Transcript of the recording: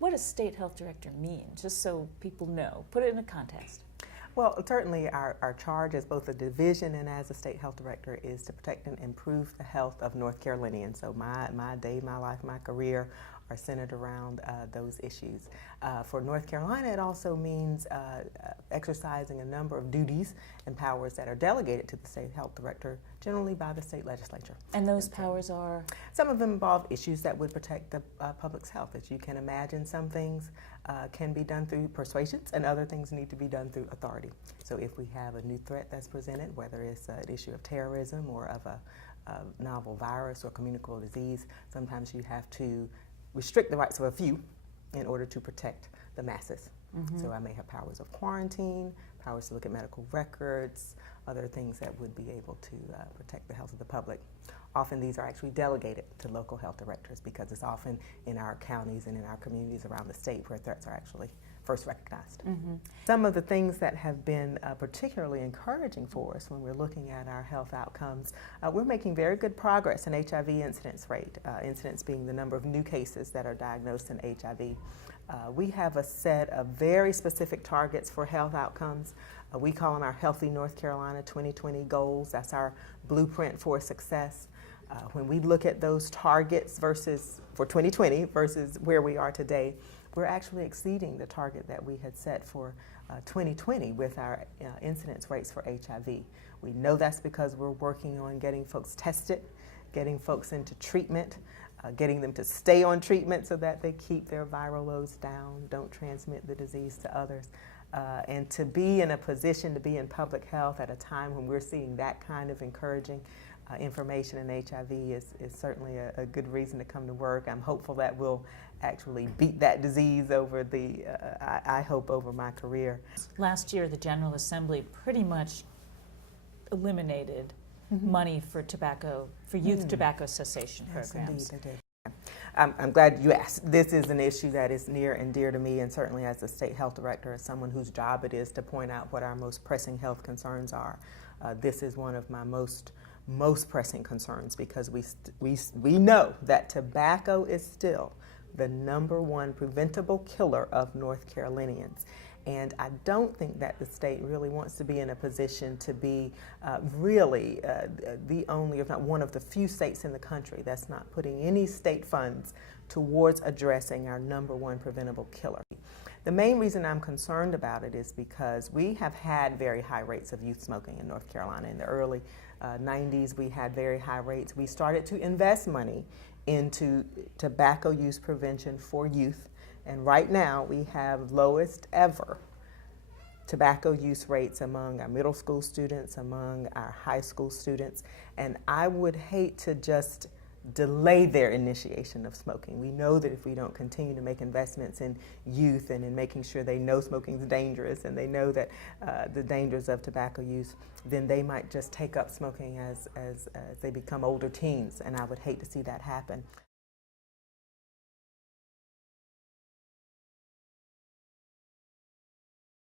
What does state health director mean, just so people know? Put it in a context. Well, certainly our charge as both a division and as a state health director is to protect and improve the health of North Carolinians. So my day, my life, my career are centered around those issues. For North Carolina, it also means exercising a number of duties and powers that are delegated to the state health director, generally by the state legislature. And those powers are? Some of them involve issues that would protect the public's health. As you can imagine, some things can be done through persuasions and other things need to be done through authority. So if we have a new threat that's presented, whether it's an issue of terrorism or of a novel virus or communicable disease, sometimes you have to restrict the rights of a few in order to protect the masses. So I may have powers of quarantine, powers to look at medical records, other things that would be able to protect the health of the public. Often these are actually delegated to local health directors because it's often in our counties and in our communities around the state where threats are actually first recognized. Some of the things that have been particularly encouraging for us when we're looking at our health outcomes, we're making very good progress in HIV incidence rate, incidence being the number of new cases that are diagnosed in HIV. We have a set of very specific targets for health outcomes. We call them our Healthy North Carolina 2020 goals. That's our blueprint for success. When we look at those targets versus for 2020 versus where we are today, we're actually exceeding the target that we had set for 2020 with our incidence rates for HIV. We know that's because we're working on getting folks tested, getting folks into treatment, getting them to stay on treatment so that they keep their viral loads down, don't transmit the disease to others. And to be in a position to be in public health at a time when we're seeing that kind of encouraging information in HIV is certainly a good reason to come to work. I'm hopeful that we'll actually beat that disease over the, I hope, over my career. Last year, the General Assembly pretty much eliminated money for tobacco, for youth tobacco cessation programs. Yes, indeed, they did. I'm glad you asked. This is an issue that is near and dear to me, and certainly as a state health director, as someone whose job it is to point out what our most pressing health concerns are. This is one of my most pressing concerns because we know that tobacco is still the #1 preventable killer of North Carolinians. And I don't think that the state really wants to be in a position to be really the only, if not one of the few states in the country that's not putting any state funds towards addressing our #1 preventable killer. The main reason I'm concerned about it is because we have had very high rates of youth smoking in North Carolina. In the early 90s, we had very high rates. We started to invest money into tobacco use prevention for youth. And right now, we have lowest ever tobacco use rates among our middle school students, among our high school students. And I would hate to just delay their initiation of smoking. We know that if we don't continue to make investments in youth and in making sure they know smoking is dangerous and they know that the dangers of tobacco use, then they might just take up smoking as they become older teens, and I would hate to see that happen.